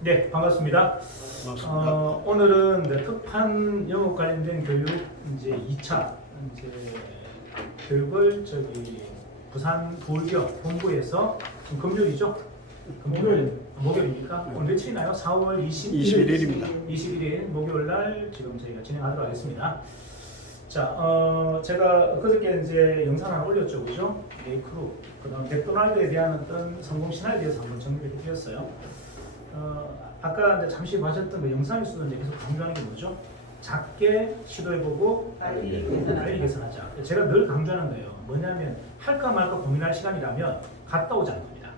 네, 반갑습니다. 반갑습니다. 오늘은 특판 영업 관련된 교육 이제 2차 이제 교육을 부산 부울기업 본부에서 지금 금요일이죠? 목요일입니까? 오늘 며칠이나요? 4월 21일입니다. 21일 목요일 날 지금 저희가 진행하도록 하겠습니다. 자, 제가 그저께 이제 영상 하나 올렸죠, 그죠? 네이크루, 그다음 맥도날드에 대한 어떤 성공 신화에 대해서 한번 정리를 해드렸어요. 아까 이제 잠시 봐셨던 그 영상에서도 이제 계속 강조하는 게 뭐죠? 작게 시도해보고 빨리 개선하자. 제가 늘 강조하는 거예요. 뭐냐면 할까 말까 고민할 시간이라면 갔다 오자는 겁니다.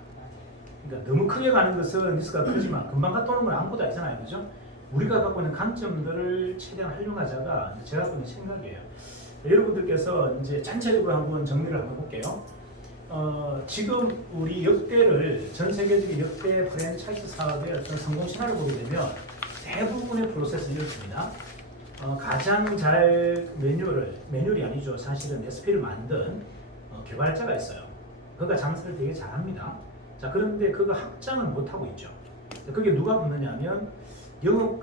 그러니까 너무 크게 가는 것은 리스크가 크지만 금방 갔다 오는 건 아무것도 아니잖아요, 그죠? 우리가 갖고 있는 강점들을 최대한 활용하자가 제가 갖고 있는 생각이에요. 여러분들께서 이제 전체적으로 한번 정리를 한번 해볼게요. 지금 우리 역대를 전 세계적인 역대 프랜차이즈 사업의 어떤 성공 신화를 보게 되면 대부분의 프로세스는 이렇습니다. 가장 잘 매뉴얼이 아니죠. 사실은 SP를 만든 개발자가 있어요. 그가 장사를 되게 잘합니다. 자, 그런데 그가 확장을 못하고 있죠. 그게 누가 붙느냐면 영업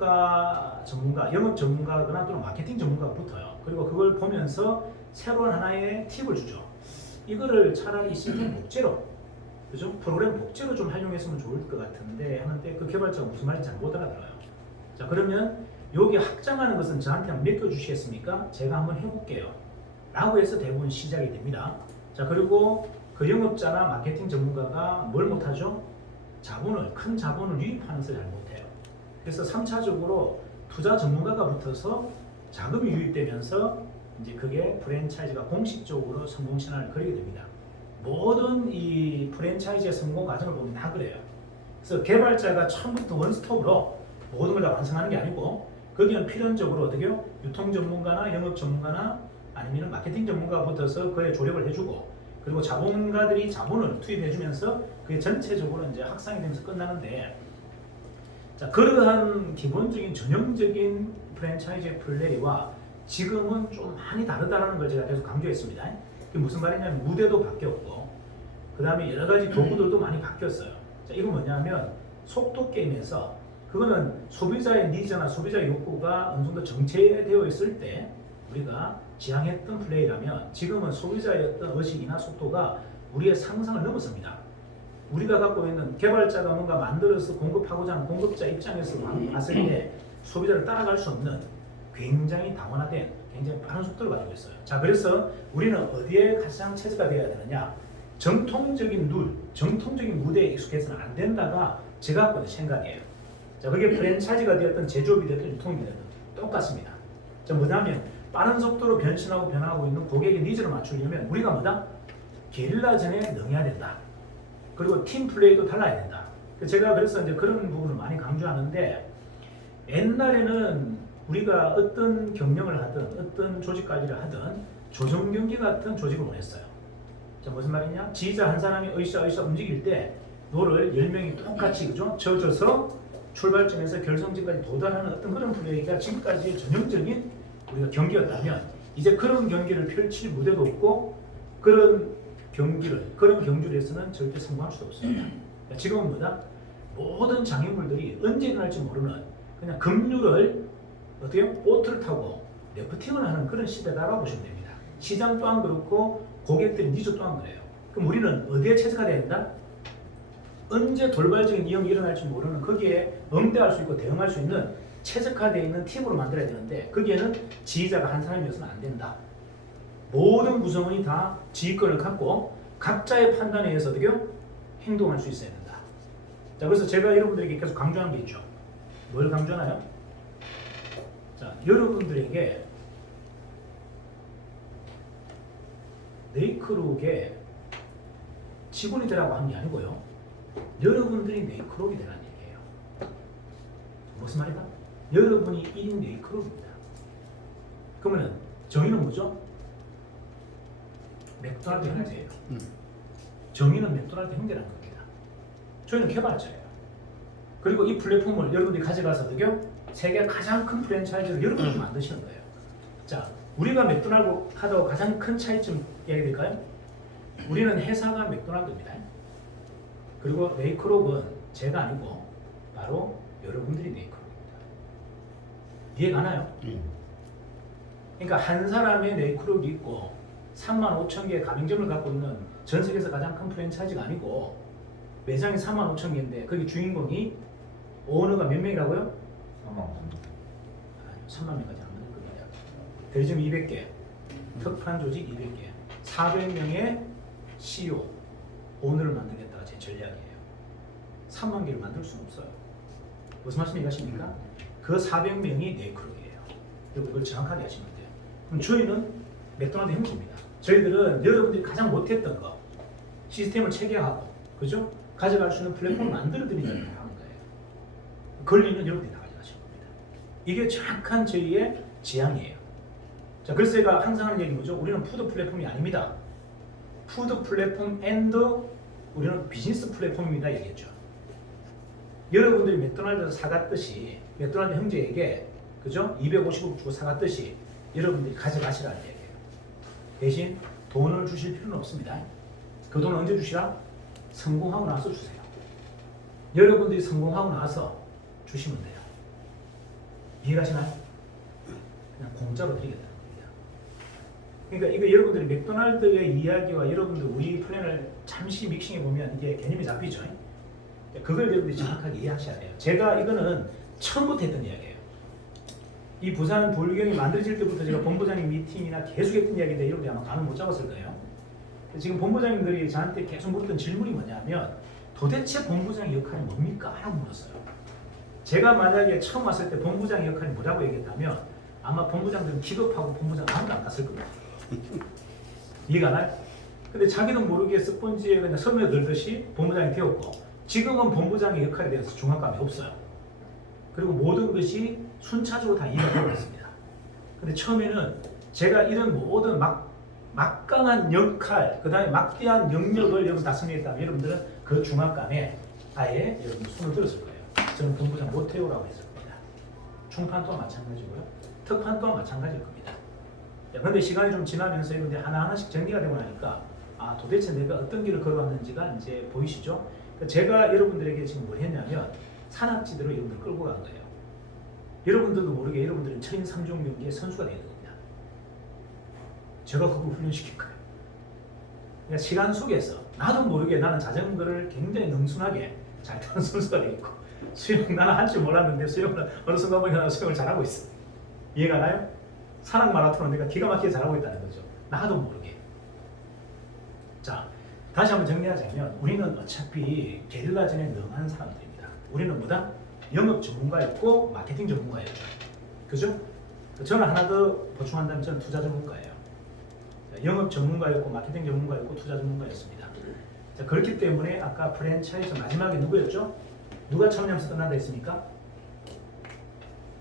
전문가거나 또는 마케팅 전문가가 붙어요. 그리고 그걸 보면서 새로운 하나의 팁을 주죠. 이거를 차라리 시스템 복제로, 그죠? 프로그램 복제로 좀 활용했으면 좋을 것 같은데 하는데 그 개발자가 무슨 말인지 잘 못 알아들어요. 자, 그러면 여기 확장하는 것은 저한테 한번 맡겨주시겠습니까? 제가 한번 해볼게요. 라고 해서 대부분 시작이 됩니다. 자, 그리고 그 영업자나 마케팅 전문가가 뭘 못하죠? 큰 자본을 유입하는 것을 잘 못해요. 그래서 3차적으로 투자 전문가가 붙어서 자금이 유입되면서 이제 그게 프랜차이즈가 공식적으로 성공 신화를 그리게 됩니다. 모든 이 프랜차이즈의 성공 과정을 보면 다 그래요. 그래서 개발자가 처음부터 원스톱으로 모든 걸 다 완성하는 게 아니고 거기는 필연적으로 어떻게요? 유통 전문가나 영업 전문가나 아니면 마케팅 전문가가 붙어서 그에 조력을 해주고 그리고 자본가들이 자본을 투입해주면서 그게 전체적으로 이제 확산이 되면서 끝나는데 자, 그러한 기본적인 전형적인 프랜차이즈의 플레이와 지금은 좀 많이 다르다는 걸 제가 계속 강조했습니다. 그게 무슨 말이냐면 무대도 바뀌었고 그 다음에 여러 가지 도구들도 많이 바뀌었어요. 자, 이건 뭐냐면 속도 게임에서 그거는 소비자의 니즈나 소비자의 욕구가 어느 정도 정체되어 있을 때 우리가 지향했던 플레이라면 지금은 소비자의 어떤 의식이나 속도가 우리의 상상을 넘어섭니다. 우리가 갖고 있는 개발자가 뭔가 만들어서 공급하고자 하는 공급자 입장에서 봤을 때 소비자를 따라갈 수 없는 굉장히 다원화된 굉장히 빠른 속도를 가지고 있어요. 자, 그래서 우리는 어디에 가장 체제가 되어야 되느냐? 정통적인 정통적인 무대에 익숙해서는 안 된다가 제가 갖고 있는 생각이에요. 자, 그게 프랜차이즈가 되었든 제조업이 되었든 유통이 되었든 똑같습니다. 자, 뭐냐면 빠른 속도로 변신하고 변화하고 있는 고객의 니즈를 맞추려면 우리가 뭐다? 게릴라전에 능해야 된다. 그리고 팀 플레이도 달라야 된다. 제가 그래서 이제 그런 부분을 많이 강조하는데 옛날에는 우리가 어떤 경영을 하든 어떤 조직 관리를 하든 조정 경기 같은 조직을 원했어요. 자, 무슨 말이냐? 지휘자 한 사람이 으쌰 움직일 때 너를 10명이 똑같이 그죠? 져줘서 출발점에서 결성지까지 도달하는 어떤 그런 플레이가 지금까지의 전형적인 우리가 경기였다면 이제 그런 경기를 펼칠 무대도 없고 그런 경주에서는 절대 성공할 수도 없습니다. 그러니까 지금은 뭐다? 모든 장애물들이 언제 일어날지 모르는 그냥 급류를 어떻게 보트를 타고 래프팅을 하는 그런 시대다라고 보시면 됩니다. 시장 또한 그렇고 고객들의 니즈 또한 그래요. 그럼 우리는 어디에 체제가 돼야 된다? 언제 돌발적인 이용이 일어날지 모르는 거기에 응대할 수 있고 대응할 수 있는 최적화되어 있는 팀으로 만들어야 되는데 거기에는 지휘자가 한 사람이어서는 안 된다. 모든 구성원이 다 지휘권을 갖고 각자의 판단에 의해서 어떻게 행동할 수 있어야 된다. 자, 그래서 제가 여러분들에게 계속 강조하는 게 있죠. 뭘 강조하나요? 자, 여러분들에게 네이크룩의 직원이 되라고 하는 게 아니고요. 여러분들이 네이크룩이 되라는 얘기예요. 무슨 말이다? 여러분이 1인 네이크룩입니다. 그러면 정의는 뭐죠? 맥도날드 형제예요. 정의는 맥도날드 형제라는 겁니다. 저희는 개발자예요. 그리고 이 플랫폼을 여러분들이 가져가서 어떻게 세계 가장 큰 프랜차이즈를 여러분들이 만드시는 거예요. 자, 우리가 맥도날드 하다고 가장 큰 차이점 이야기될까요? 우리는 회사가 맥도날드입니다. 그리고 네이크롭은 제가 아니고 바로 여러분들이 네이클록입니다. 이해 가나요? 그러니까 한 사람의 네이클록이 있고 35,000개의 가맹점을 갖고 있는 전 세계에서 가장 큰 프랜차이즈가 아니고 매장이 35,000개인데 거기 주인공이 오너가 몇 명이라고요? 3만 명까지 안 되는 겁니다. 대리점 200개, 특판 조직 200개, 400명의 CEO, 오너를 만들겠다가 제 전략이에요. 3만 개를 만들 수는 없어요. 무슨 말씀 이해하십니까? 그 400명이 네이클록이에요. 그리고 이걸 정확하게 하시면 돼요. 그럼 저희는 맥도날드 형제입니다. 저희들은 여러분들이 가장 못했던 거, 시스템을 체계하고, 그죠? 가져갈 수 있는 플랫폼을 만들어드리는 걸 하는 거예요. 권리는 여러분들이 다 가져가시는 겁니다. 이게 정확한 저희의 지향이에요. 자, 그래서 제가 항상 하는 얘기 뭐죠? 우리는 푸드 플랫폼이 아닙니다. 푸드 플랫폼 앤드 우리는 비즈니스 플랫폼입니다 얘기했죠. 여러분들이 맥도날드에서 사갔듯이 맥도날드 형제에게 그죠? 250억 주고 사갔듯이 여러분들이 가져가시라는 얘기예요. 대신 돈을 주실 필요는 없습니다. 그 돈을 언제 주시라? 성공하고 나서 주세요. 여러분들이 성공하고 나서 주시면 돼요. 이해가시나요? 그냥 공짜로 드리겠다는 겁니다. 그러니까 이거 여러분들이 맥도날드의 이야기와 여러분들 우리 플랜을 잠시 믹싱해 보면 이게 개념이 잡히죠. 그걸 여러분들이 정확하게 이해하셔야 돼요. 제가 이거는 처음부터 했던 이야기예요. 이 부산 불경이 만들어질 때부터 제가 본부장님 미팅이나 계속 했던 이야기인데 여러분들이 아마 감을 못 잡았을 거예요. 지금 본부장님들이 저한테 계속 물었던 질문이 뭐냐면 도대체 본부장의 역할이 뭡니까? 라고 물었어요. 제가 만약에 처음 왔을 때 본부장의 역할이 뭐라고 얘기했다면 아마 본부장들은 기겁하고 본부장 아무도 안 갔을 겁니다. 이해가 나요? 근데 자기도 모르게 스펀지에 그냥 스며들듯이 본부장이 되었고 지금은 본부장의 역할에 대해서 중압감이 없어요. 그리고 모든 것이 순차적으로 다 이해가 되고 있습니다. 근데 처음에는 제가 이런 모든 막강한 역할, 그 다음에 막대한 영역을 여러분 다 승리했다면 여러분들은 그 중압감에 아예 여러분 손을 들었을 거예요. 저는 본부장 못해요라고 했을 겁니다. 중판 또한 마찬가지고요. 특판 또한 마찬가지일 겁니다. 그런데 시간이 좀 지나면서 여러분들이 하나하나씩 정리가 되고 나니까 아 도대체 내가 어떤 길을 걸어왔는지가 이제 보이시죠? 제가 여러분들에게 지금 뭘 했냐면 산악지대로 여러분들 끌고 간 거예요. 여러분들도 모르게 여러분들은 철인 3종 경기의 선수가 되는 겁니다. 제가 그걸 훈련시킨 거예요. 그러니까 시간 속에서 나도 모르게 나는 자전거를 굉장히 능순하게 잘 타는 선수가 되겠고 수영 나는 할 줄 몰랐는데 수영을 어느 순간 보니까 수영을 잘하고 있어. 이해가 나요? 산악 마라톤은 내가 기가 막히게 잘하고 있다는 거죠. 나도 모르게. 자, 다시 한번 정리하자면 우리는 어차피 게릴라전에 능한 사람들입니다. 우리는 뭐다? 영업 전문가였고 마케팅 전문가예요. 그죠? 저는 하나 더 보충한다면 저는 투자 전문가예요. 영업 전문가였고 마케팅 전문가였고 투자 전문가였습니다. 자, 그렇기 때문에 아까 프랜차이즈 마지막에 누구였죠? 누가 참여하면서 끝난다 했습니까?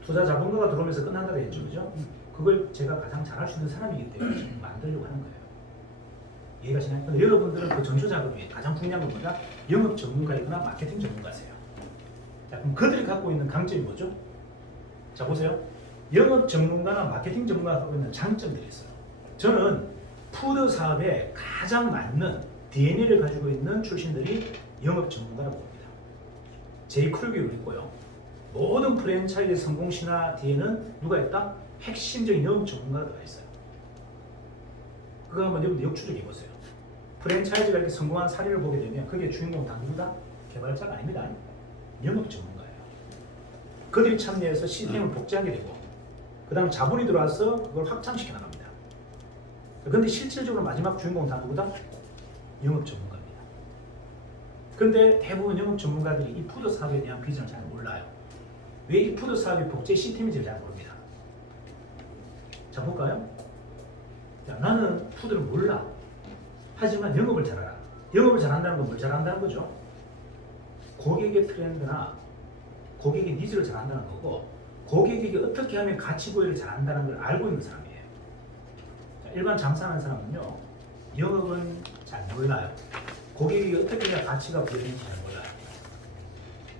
투자 자본가가 들어오면서 끝난다고 했죠. 그죠? 그걸 제가 가장 잘할 수 있는 사람이기 때문에 지금 만들려고 하는 거예요. 이해가시나요? 근데 여러분들은 그 전초 작업이 가장 중요한 건 뭐다? 영업 전문가이거나 마케팅 전문가세요. 자, 그럼 그들이 갖고 있는 강점이 뭐죠? 자, 보세요. 영업 전문가나 마케팅 전문가가 갖고 있는 장점들이 있어요. 저는 푸드 사업에 가장 맞는 DNA를 가지고 있는 출신들이 영업 전문가라고 봅니다. 제이 쿨비로 있고요. 모든 프랜차이즈 성공 신화 뒤에는 누가 있다? 핵심적인 영업 전문가가 들어가 있어요. 그거 한번 여러분들 역추적해 보세요. 프랜차이즈가 이렇게 성공한 사례를 보게 되면 그게 주인공 다 누구다? 개발자가 아닙니다. 영업 전문가예요. 그들이 참여해서 시스템을 복제하게 되고 그 다음 자본이 들어와서 그걸 확장시켜 나갑니다. 그런데 실질적으로 마지막 주인공 다 누구다? 영업 전문가입니다. 그런데 대부분 영업 전문가들이 이 푸드 사업에 대한 비전을 잘 몰라요. 왜 이 푸드 사업이 복제 시스템인지 잘 모릅니다. 자, 볼까요? 자, 나는 푸드를 몰라. 하지만 영업을 잘 알아. 영업을 잘한다는 건 뭘 잘한다는 거죠? 고객의 트렌드나 고객의 니즈를 잘한다는 거고 고객에게 어떻게 하면 가치 부여를 잘한다는 걸 알고 있는 사람이에요. 자, 일반 장사하는 사람은요. 영업은 잘 몰라요. 고객에게 어떻게 해야 가치가 부여되는지 잘 몰라요.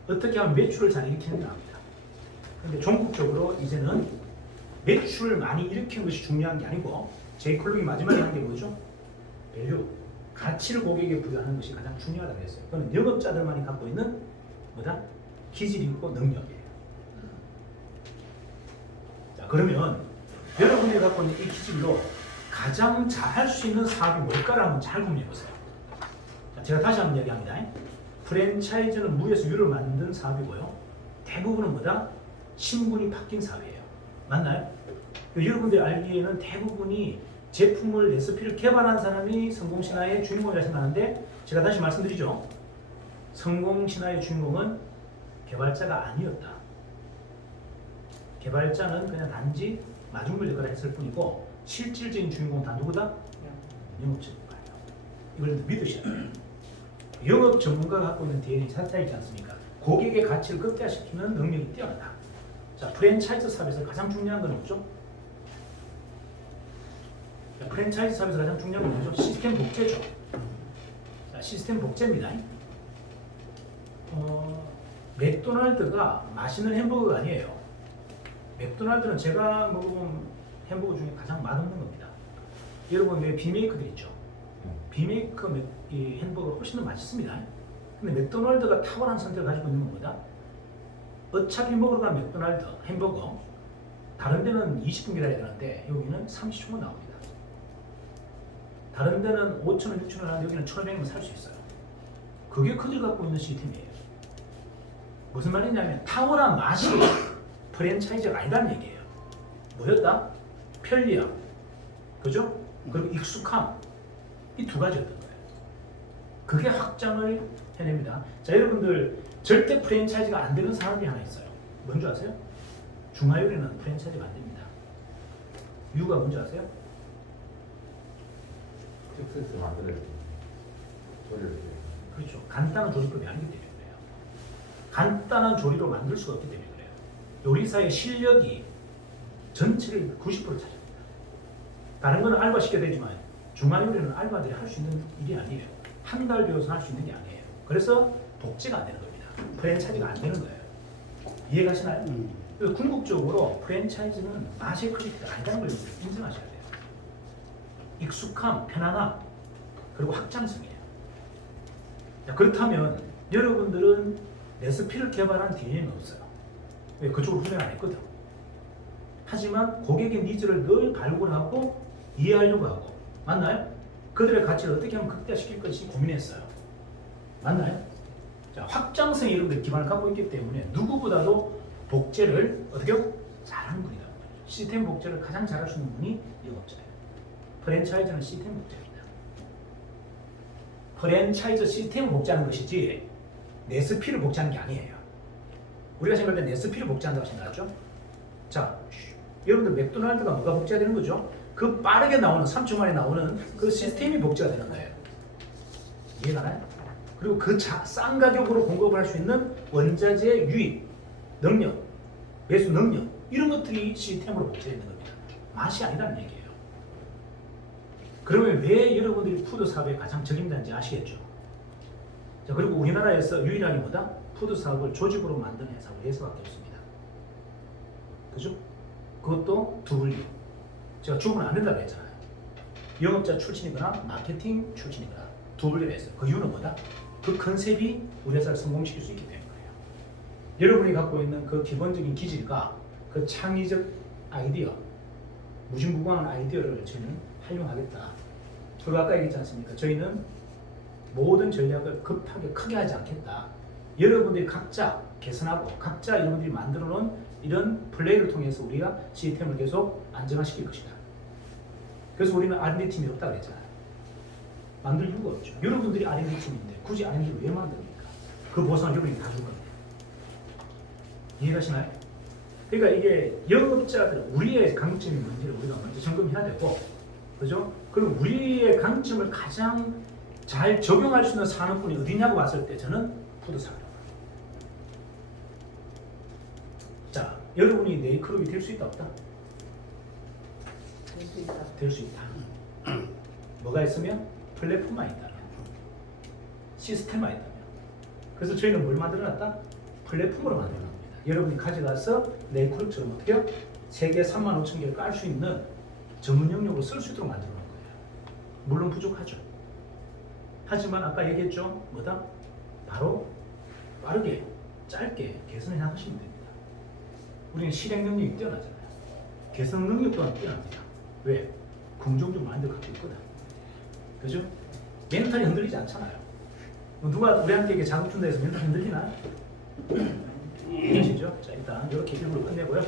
어떻게 하면 매출을 잘 일으키는지 압니다. 그런데 종국적으로 이제는 매출을 많이 일으키는 것이 중요한 게 아니고 제이 클룩이 마지막에 한 게 뭐죠? 밸류, 가치를 고객에게 부여하는 것이 가장 중요하다고 했어요. 그건 영업자들만이 갖고 있는 뭐다? 기질이고 능력이에요. 자, 그러면 여러분들이 갖고 있는 이 기질로 가장 잘할 수 있는 사업이 뭘까를 한번 잘 고민해 보세요. 자, 제가 다시 한번 이야기합니다. 프랜차이즈는 무에서 유를 만든 사업이고요. 대부분은 뭐다? 신분이 바뀐 사업이에요. 맞나요? 여러분들이 알기에는 대부분이 제품을 레시피를 개발한 사람이 성공신화의 주인공이라 생각하는데, 제가 다시 말씀드리죠. 성공신화의 주인공은 개발자가 아니었다. 개발자는 그냥 단지 마중물 역할을 했을 뿐이고, 실질적인 주인공은 다 누구다? 영업 전문가예요. 이걸 믿으셔야 돼요. 영업 전문가가 갖고 있는 DNA 자체가 있지 않습니까? 고객의 가치를 극대화시키는 능력이 뛰어나다. 자, 프랜차이즈 사업에서 가장 중요한 건 뭐죠? 자, 프랜차이즈 사업에서 가장 중요한 건 뭐죠? 시스템 복제죠. 자, 시스템 복제입니다. 맥도날드가 맛있는 햄버거가 아니에요. 맥도날드는 제가 먹어본 햄버거 중에 가장 맛없는 겁니다. 여러분 왜 비메이크들 있죠? 비메이크 이 햄버거가 훨씬 더 맛있습니다. 근데 맥도날드가 탁월한 선택을 가지고 있는 건 뭐다? 어차피 먹으러 간 맥도날드 햄버거 다른 데는 20분 기다려야 되는데 여기는 30초만 나옵니다. 다른 데는 5,000원, 6,000원 하는데 여기는 1,500원 살 수 있어요. 그게 그들 갖고 있는 시스템이에요. 무슨 말이냐면 탁월한 맛이 프랜차이즈가 아니라는 얘기예요. 뭐였다? 편리함, 그죠? 그리고 익숙함, 이 두 가지였던 거예요. 그게 확장을 해냅니다. 자, 여러분들 절대 프랜차이즈가 안 되는 산업이 하나 있어요. 뭔지 아세요? 중화요리는 프랜차이즈가 안 됩니다. 이유가 뭔지 아세요? 텍스트 만들어야 돼. 조리를. 그렇죠. 간단한 조리법이 아니기 때문에 그래요. 간단한 조리로 만들 수가 없기 때문에 그래요. 요리사의 실력이 전체를 90% 차지합니다. 다른 거는 알바 시켜야 되지만 중화요리는 알바들이 할 수 있는 일이 아니에요. 한 달 배워서 할 수 있는 게 아니에요. 그래서 복제가 안 되는 겁니다. 프랜차이즈가 안 되는 거예요. 이해가시나요? 그래서 궁극적으로 프랜차이즈는 맛의 크리티가 아니라는 걸 인정하셔야 돼요. 익숙함, 편안함, 그리고 확장성이에요. 자, 그렇다면 여러분들은 레시피를 개발한 DNA는 없어요. 왜? 그쪽으로 훈련 안 했거든. 하지만 고객의 니즈를 늘 발굴하고 이해하려고 하고, 맞나요? 그들의 가치를 어떻게 하면 극대화시킬 것인지 고민했어요. 맞나요? 자, 확장성이 여러분들 기반을 갖고 있기 때문에 누구보다도 복제를 어떻게 해요? 잘하는 분이라는 거예요. 시스템 복제를 가장 잘할 수 있는 분이 영업자예요. 프랜차이즈는 시스템 복제입니다. 프랜차이즈 시스템을 복제하는 것이지 레시피를 복제하는 게 아니에요. 우리가 생각할 때 레시피를 복제한다고 생각하죠? 자, 여러분들 맥도날드가 뭐가 복제가 되는 거죠? 그 빠르게 나오는 3초 만에 나오는 그 시스템이 복제가 되는 거예요. 이해가나요? 그리고 그 싼 가격으로 공급을 할 수 있는 원자재 유입, 능력, 매수 능력, 이런 것들이 시스템으로 복제되는 겁니다. 맛이 아니라는 얘기예요. 그러면 왜 여러분들이 푸드 사업에 가장 적임자인지 아시겠죠? 자, 그리고 우리나라에서 유일하게 뭐다? 푸드 사업을 조직으로 만드는 회사가 회사밖에 없습니다. 그죠? 그것도 두 분류. 제가 주문 안 된다고 했잖아요. 영업자 출신이거나 마케팅 출신이거나 두 분류가 있어요. 그 이유는 뭐다? 그 컨셉이 우리 회사를 성공시킬 수 있기 때문이에요. 여러분이 갖고 있는 그 기본적인 기질과 그 창의적 아이디어, 무궁무진한 아이디어를 저희는 활용하겠다. 그리고 아까 얘기했지 않습니까? 저희는 모든 전략을 급하게 크게 하지 않겠다. 여러분들이 각자 개선하고 각자 여러분들이 만들어 놓은 이런 플레이를 통해서 우리가 시스템을 계속 안정화시킬 것이다. 그래서 우리는 R&D 팀이 없다고 그랬잖아요. 만들 이유가 없죠. 여러분들이 R&D 팀인데 굳이 R&D를 왜 만듭니까? 그 보상을 여러분이 다 줄 건데. 이해가시나요? 그러니까 이게 영업자들 우리의 강점이 뭔지를 우리가 먼저 점검해야 되고, 그죠? 그리고 우리의 강점을 가장 잘 적용할 수 있는 산업군이 어디냐고 봤을 때 저는 푸드 산업. 자, 여러분이 네이클럽이 될 수 있다 없다? 될 수 있다. 될 수 있다. 뭐가 있으면 플랫폼만 있다면, 시스템만 있다면. 그래서 저희는 뭘 만들어놨다? 플랫폼으로 만들어놨습니다. 여러분이 가져가서 네이클럽처럼 어떻게 해요? 세계 35,000개를 깔 수 있는 전문 영역으로 쓸 수 있도록 만들어놓은 거예요. 물론 부족하죠. 하지만 아까 얘기했죠? 뭐다? 바로 빠르게 짧게 개선해 나가시면 됩니다. 우리는 실행 능력이 뛰어나잖아요. 개선 능력 또한 뛰어납니다. 왜? 긍정적 마인드를 갖고 있거든. 그죠? 멘탈이 흔들리지 않잖아요. 누가 우리한테 이게 자극 준다 해서 멘탈 흔들리나? 이해하시죠? 자, 일단 이렇게 일부를 끝내고요.